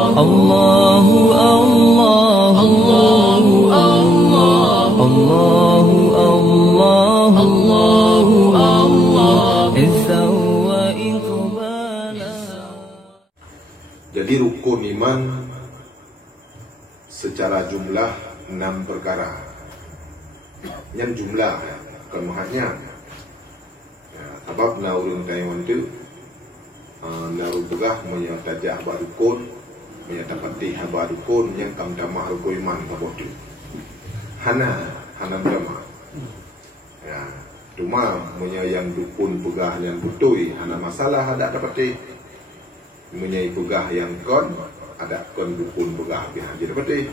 الله الله الله الله الله الله الله الله عزا وإقبالا. Jadi rukun iman secara jumlah 6 perkara. Yang jumlah bukan mahatnya. Sebab na urang Taiwan tu naru begah menyataja haba rukun, menyatapati haba rukun yang kam damah rukun iman kabeh tu. Hana drama. Ya, cuma punya yang dukun pegah yang betul hana masalah ada dapati. Menyai pegah yang kon ada kon dukun pegah bihan jadi dapati.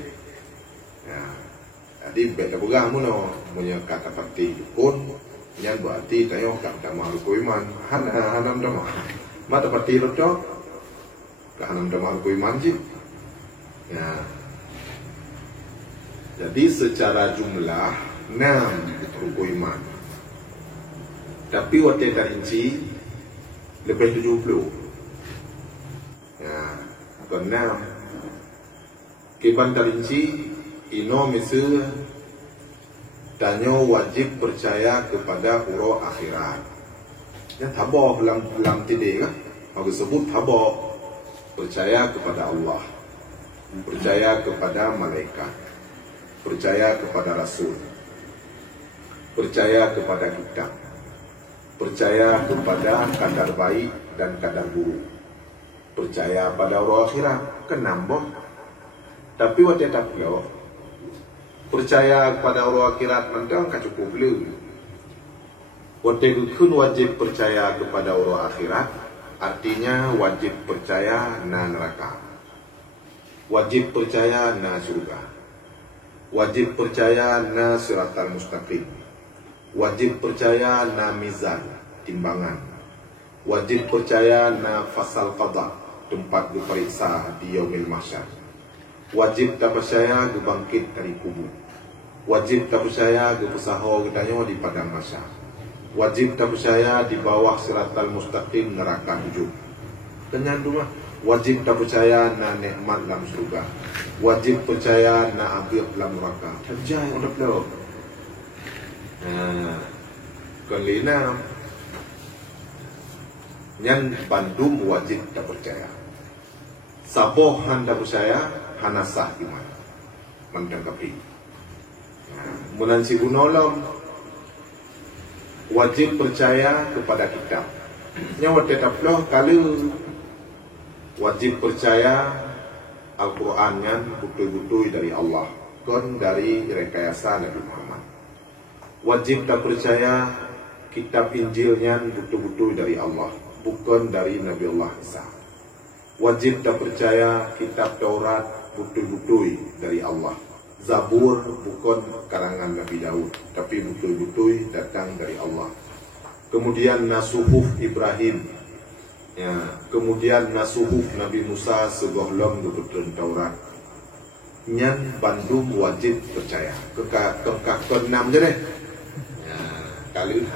Ya. Jadi beda pegah muno punya kata pati dukun yang berarti tayo kam damah rukun iman hana drama. Mata pati rodo kahanam damah rukun iman je. Ya. Jadi secara jumlah 6 rukun iman. Tapi waktu terinci lebih 70. Ya, bukan 6. Kiban terinci ino misal tanya wajib percaya kepada huru akhirat. Yang tabah dalam tidik kan? Aku sebut tabah percaya kepada Allah, percaya kepada malaikat, percaya kepada Rasul, percaya kepada kitab, percaya kepada kadar baik dan kadar buruk, percaya pada orang akhirat, kan nambah. Tapi waktu tak perlu percaya kepada orang akhirat mentang kan cukup perlu. Waktu kun wajib percaya kepada orang akhirat, artinya wajib percaya na neraka, wajib percaya na surga, wajib percaya na siratal mustaqim, wajib percaya na mizan, timbangan, wajib percaya na fasal qada, tempat diperiksa di yaumil mahsyar, wajib tak percaya dibangkit dari kubur, wajib tak percaya dipesaho ditanya di padang mahsyar, wajib tak percaya di bawah siratal mustaqim neraka 7. Kenyan rumah wajib tak percaya na nikmat dalam surga, wajib percaya na abid dalam neraka. Terjai untuk lo. Kelina yang bandum wajib tak percaya. Saboh handa percaya hana sah iman. Mentangkapi. Mulan si gunolom wajib percaya kepada kitab. Yang tetap loh kalau wajib percaya Al-Quran yang betul-betul dari Allah, kon dari rekayasa Nabi Muhammad. Wajib tak percaya kitab Injilnya betul-betul dari Allah, bukan dari Nabi Allah Isa. Wajib tak percaya kitab Taurat betul-betul dari Allah. Zabur bukan karangan Nabi Daud, tapi betul-betul datang dari Allah. Kemudian nasuhuf Ibrahim, ya, kemudian nasuhuf Nabi Musa segohlom betul Taurat. Nyan bandum wajib percaya. Kekak ke-6 je deh. Ya, kali ini.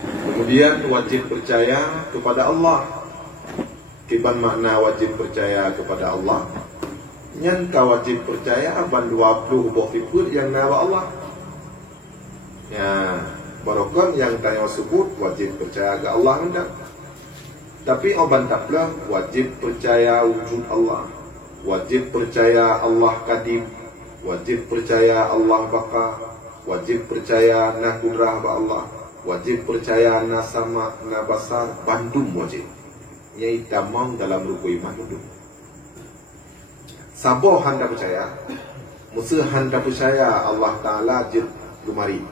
Kemudian wajib percaya kepada Allah. Kiban makna wajib percaya kepada Allah. Yang kau wajib percaya ban 20 buah fikur yang nama Allah. Ya, barokon yang tanya sebut wajib percaya ke Allah hendak. Tapi oban taklah wajib percaya wujud Allah, wajib percaya Allah kadim, wajib percaya Allah baka, wajib percaya na kudrah ba Allah, wajib percaya na sama na basar, bandum wajib. Nyai tamang dalam rukun iman itu. Sabo handa percaya, musuh handa percaya Allah Ta'ala jid gemari,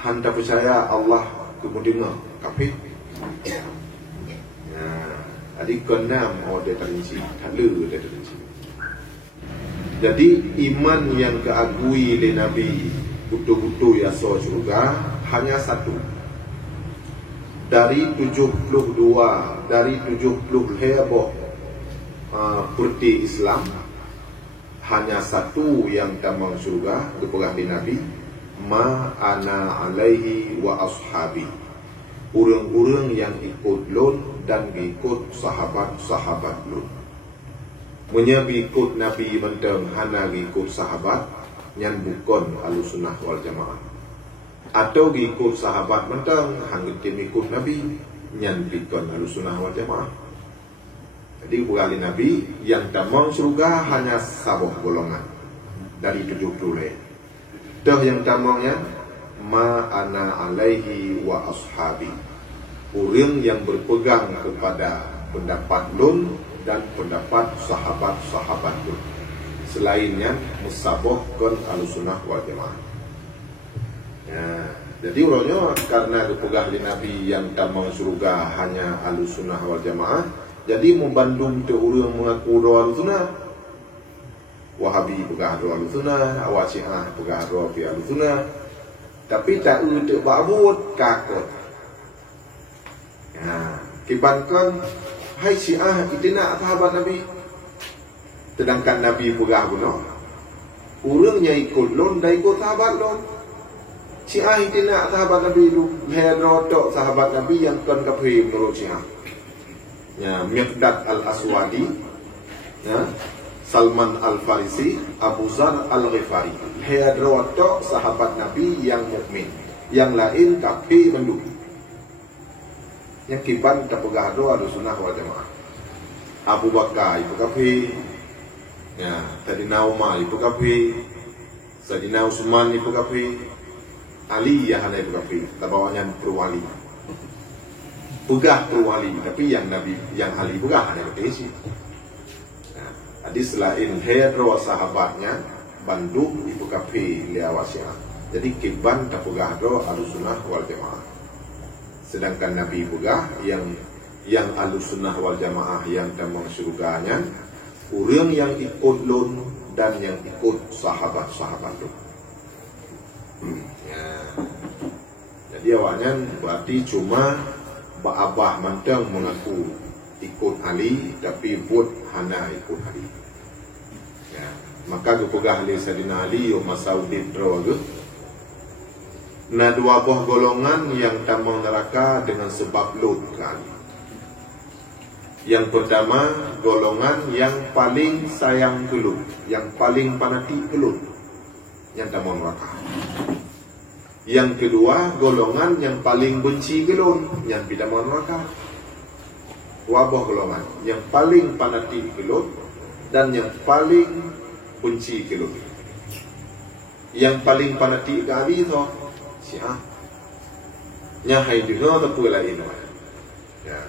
handa percaya Allah kemudian kafir. Adik ke-6 dia terinci, kalau dia terinci. Jadi iman yang keagui oleh Nabi betul-betul ya surga hanya satu. Dari 72, dari 70 heboh putih Islam, hanya satu yang tamang surga dipegang di Nabi, ma ana alaihi wa ashabi. urang-urang yang ikut lun dan ikut sahabat-sahabat lun. Munya ikut Nabi mentang hana ikut sahabat nyan bukan Ahlussunnah wal Jamaah. Atau ikut sahabat mentang hang ikut Nabi nyan bukan Ahlussunnah wal Jamaah. Jadi berali Nabi yang tamang surga hanya sabuh golongan dari 70. Dah yang tamangnya ma ana alaihi wa ashabi. Orang yang berpegang kepada pendapat lun dan pendapat sahabat-sahabat lun. Selainnya musabohkan Ahlussunnah wal Jamaah. Ya, jadi urangnya karena berpegang di Nabi yang tamang surga hanya Ahlussunnah wal Jamaah, jadi membandung tu orang mengaku doa Ahlussunnah. Wahabi pegang doa Ahlussunnah, awak Syiah pegang doa Ahlussunnah. Tapi tak untuk babut kakut. Ya, kibankan hai Syiah itu nak sahabat Nabi. Sedangkan Nabi pegang guna. Orangnya ikut lon dan ikut sahabat lon. Syiah itu nak sahabat Nabi itu. Herotok sahabat Nabi yang tuan kafir menurut Syiah. Ya, Miqdad al-Aswadi, ya, Salman al-Farisi, Abu Zar al-Ghifari. Herotok sahabat Nabi yang mukmin, yang lain kafir mendukung. Yang kiban terpegang doa Ahlussunnah wal Jamaah. Abu Bakar itu kafir, ya, Sayyidina Umar itu kafir, Sayyidina Utsman itu kafir, Ali yang hanya itu kafir, tabawanya perwali. Pegah perwali, tapi yang Nabi, yang Ali pegah hanya kafir. Nah, jadi selain hero sahabatnya, Bandung itu kafir liawasya. Jadi kiban terpegang doa Ahlussunnah wal Jamaah. Sedangkan Nabi pegah yang Ahlussunnah wal Jamaah yang tamang surganya, orang yang ikut lun dan yang ikut sahabat-sahabat lun. Ya. Jadi awalnya berarti cuma Abah mantang mengaku ikut Ali, tapi buat hana ikut Ali. Ya. Maka kepegah Ali Sayyidina Ali yang Masaudin Rawaga. Nah, dua buah golongan yang tamang neraka dengan sebab lut kan. Yang pertama, golongan yang paling sayang ke lut, yang paling panati ke lut, yang tamang neraka. Yang kedua, golongan yang paling benci ke lut, yang tidak mau neraka. Dua buah golongan, yang paling panati ke lut dan yang paling benci ke lut. Yang paling panati ke Ali itu Syiah. Nyahai juga tapi lain. Ya.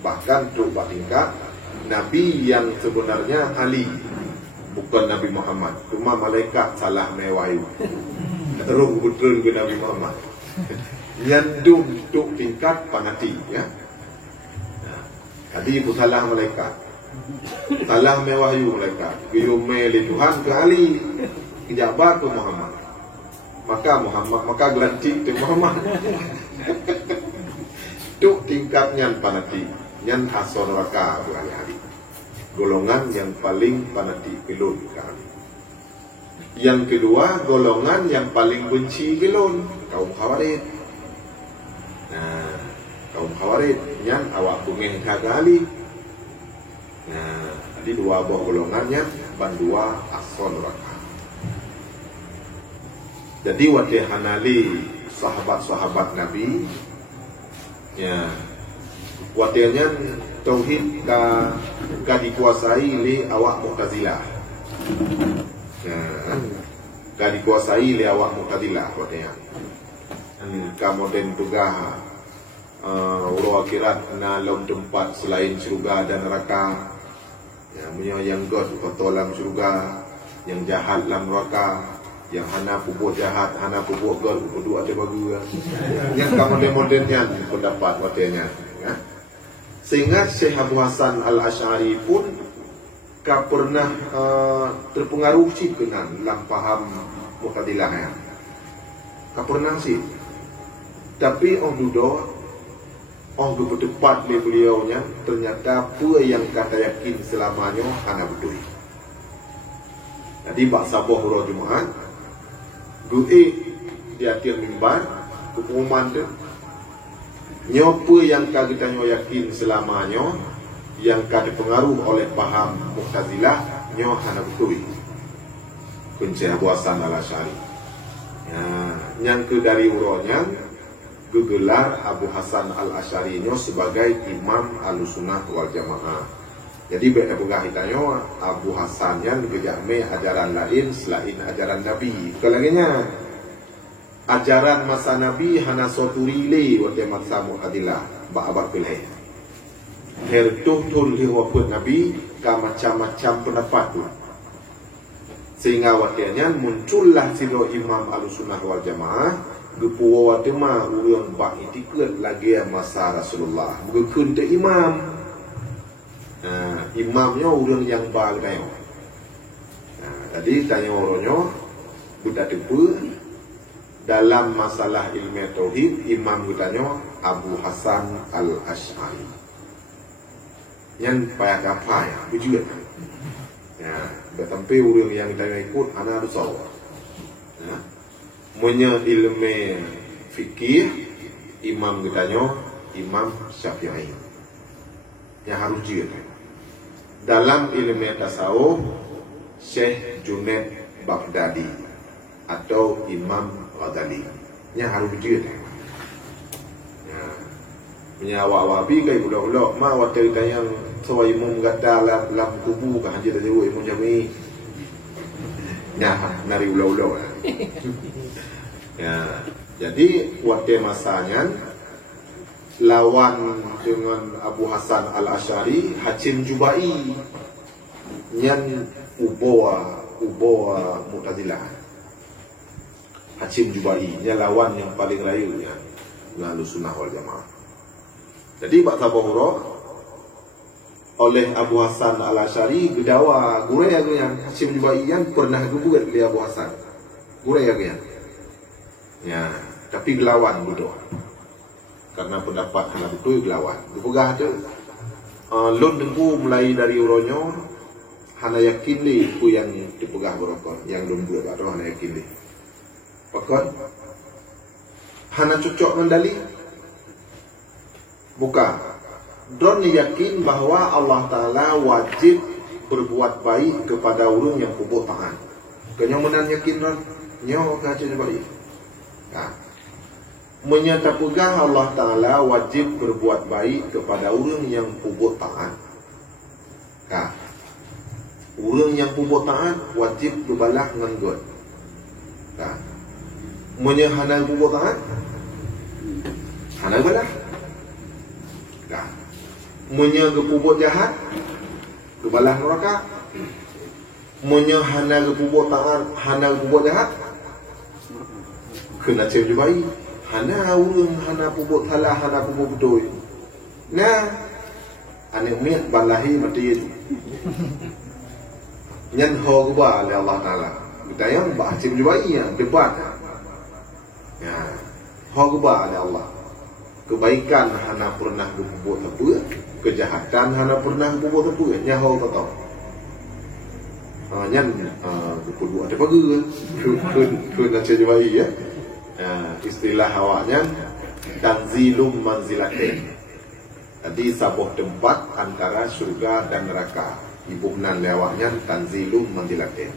Bahkan tu tingkat Nabi yang sebenarnya Ali, bukan Nabi Muhammad. Cuma malaikat salah mewayu. Terus betul ke Nabi Muhammad. Yang tu tingkat panati, ya. Tadi pun salah malaikat. Salah mewayu malaikat. Giyume li Tuhan ke Ali, kejabat ke Muhammad. Maka gelantik ke Muhammad. Tu tingkatnya panati, yang asal neraka berali-ali. Golongan yang paling panati kelun kali. Yang kedua, golongan yang paling benci kelun, kaum Khawarij. Nah, kaum Khawarij yang awak bungeng kali. Nah, jadi dua buah golongannya bandua asal neraka. Jadi waktu hanali sahabat-sahabat Nabi, ya, waktunya tauhid ka dikuasai li awak Mu'tazilah. Ya, ka dikuasai li awak Mu'tazilah waktunya. Kemudian juga urut akhirat na dalam tempat selain surga dan neraka. Ya, punya yang god atau dalam surga, yang jahat dalam neraka. Yang hana pubuh jahat, hana pubuh gol, berdua ada bagi. Yang modern-modernnya pendapat waktunya. Ya. Sehingga Syekh Abu Hasan Al-Asy'ari pun pernah terpengaruh sih dengan dalam paham Mu'tazilah ya. Pernah sih. Tapi dudo, berdebat dengan beliaunya, ternyata apa yang kata yakin selamanya hana betul. Jadi bak sabuh huruf Jumaat, gue di akhir mimbar pengumuman tu Nyopa yang kita yakin selamanya, yang dipengaruh oleh paham Mu'tazilah, nyo hana betul. Kunci Abu Hasan al-Asy'ari. Ya, yang ke dari uronya gegelar Abu Hasan al-Asy'ari nyo sebagai Imam Ahlussunnah wal Jamaah. Jadi beda pegah hitanyo Abu Hasan yang gejame ajaran lain selain ajaran Nabi. Kelagenya ajaran masa Nabi hana soturile wate masa Mu'tazilah ba abad pilih. Hertuh liwapun Nabi ka macam-macam pendapat tu. Sehingga waktunya muncullah silo Imam Ahlussunnah wal Jamaah gepuwa wate ma urang ba itikut lagi masa Rasulullah. Bukan te imam. Imamnya urang yang ba tayo. Jadi tanya orangnya budak tepu dalam masalah ilmu tauhid imam kitanya Abu Hasan al-Asy'ari. Yang payah apa ya? Bujut. Ya, betampe urang yang kita ikut ana harus tahu. Ya. Punya ilmu fikih imam kitanya Imam Syafi'i. Yang harus juga. Dalam ilmu tasawuf Syekh Junaid Baghdadi atau Imam Ghazali. Yang harus juga. Ya. Punya awak-awabi kai budak-budak ma waktu yang sawai imam gada lam kubu kan haji dah jauh imam jami. Ya, nari ulau-ulau. Ya, jadi waktu masanya lawan dengan Abu Hasan al-Asy'ari Hachim Jubai yang ubawa Mu'tazilah. Hachim Jubai yang lawan yang paling rayu ya Ahlussunnah wal Jamaah. Jadi bak tabahura oleh Abu Hasan al-Asy'ari gedawa gure yang Hachim Jubai yang pernah gugur oleh Abu Hasan. Gure yang ya, tapi gelawan bodoh. Karena pendapat hana betul gelawan. Dipegah tu lon dengku mulai dari uronyo hana yakin li ku yang dipegah berapa yang lon buat atau hana yakin li. Pakon hana cocok mendali bukan. Don yakin bahawa Allah Ta'ala wajib berbuat baik kepada orang yang kubur taat. Kenyaman yakin don nyo kaca baik. Nah, menyata pegang Allah Ta'ala wajib berbuat baik kepada orang yang kubur taat. Nah, orang yang kubur taat wajib berbalah dengan God. Nah, menyahana kubur taat hana balah. Nah, menyah kubur jahat berbalah neraka. Menyahana kubur taat hana kubur jahat kena cek baik. Hana urang hana pubuk salah hana pubuk betul. Nah, ane miat balahi mati itu. Nyan ho gua oleh Allah Taala. Kita yang bahcim juga iya debat. Ya, ho gua oleh Allah. Kebaikan hana pernah pubuk apa, kejahatan hana pernah pubuk apa. Nya ho kata. Nyan pubuk ada bagus. Kun nak juga iya. Istilah awaknya tanzilum manzilatain. Jadi sabuh tempat antara surga dan neraka. Ibunan lewatnya tanzilum manzilatain.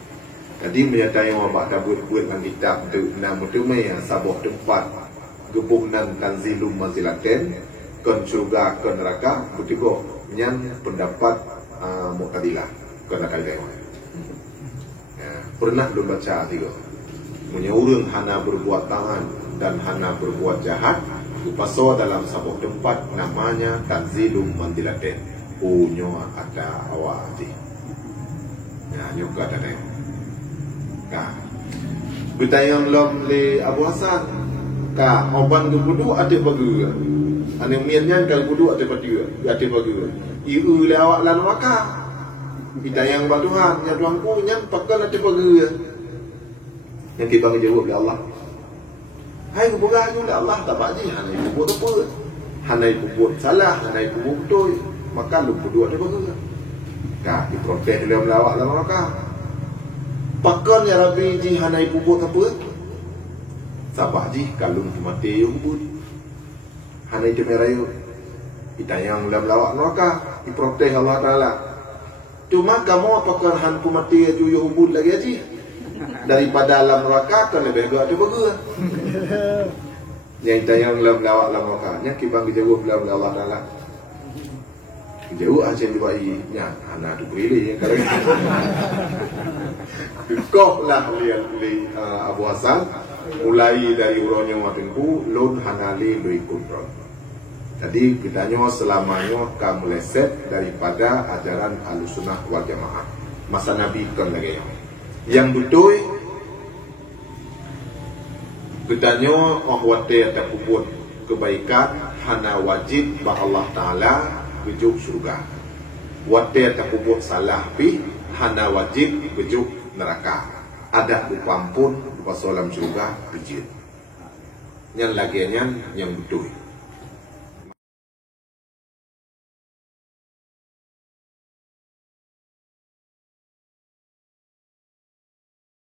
Jadi menyatakan wabak dabut buat dengan kitab tu nama tu yang sabuh tempat gebunan tanzilum manzilatain kan surga ke neraka begitu nyan pendapat Mu'tazilah ke neraka dia. Pernah belum baca tiga. Punya urang hana berbuat tangan dan hana berbuat jahat upaswa dalam sebuah tempat namanya tanzilum manzilatain. Punya ada awak hati. Ya, juga ada ni. Nah, bertayang lom le Abu Hasan. Ka oban ke kudu ada bagi. Ane miannya kalau kudu ada bagi. Ada bagi. Iu le awak lan waka. Bidayang ba Tuhan, ya Tuhanku nyan pakal ada bagi. Yang kita menjawab oleh Allah. Hai kebukaan oleh Allah tak baji hana ibu buat apa? Hana ibu buat salah, hana ibu buat betul. Maka lu berdua ada bagus. Kah diprotes oleh melawak dalam maka. Pakon ya Rabbi ji hana ibu buat apa? Sabah ji kalung mati yang bud. hana itu merayu kita yang dalam lawak neraka diprotes Allah Ta'ala. Cuma kamu apakah hantu mati aju ubud lagi aja daripada alam neraka kan lebih gak ada bagus. Yang kita yang dalam lawak dalam neraka nya kibang jauh dalam Allah Ta'ala jauh aja diwainya hana tu beri kalau kau lah lihat Abu Hasan mulai dari uronya waktu lun hanali lui kontrol. Jadi kitanya selamanya kamu leset daripada ajaran Ahlussunnah wal Jamaah. Masa Nabi kan lagi yang betul kitanya wate ada kubur kebaikan hana wajib bah Allah Ta'ala bejuk surga. Wate ada kubur salah pi hana wajib bejuk neraka. Ada lupa ampun lupa salam surga pijit. Yang lagiannya yang betul.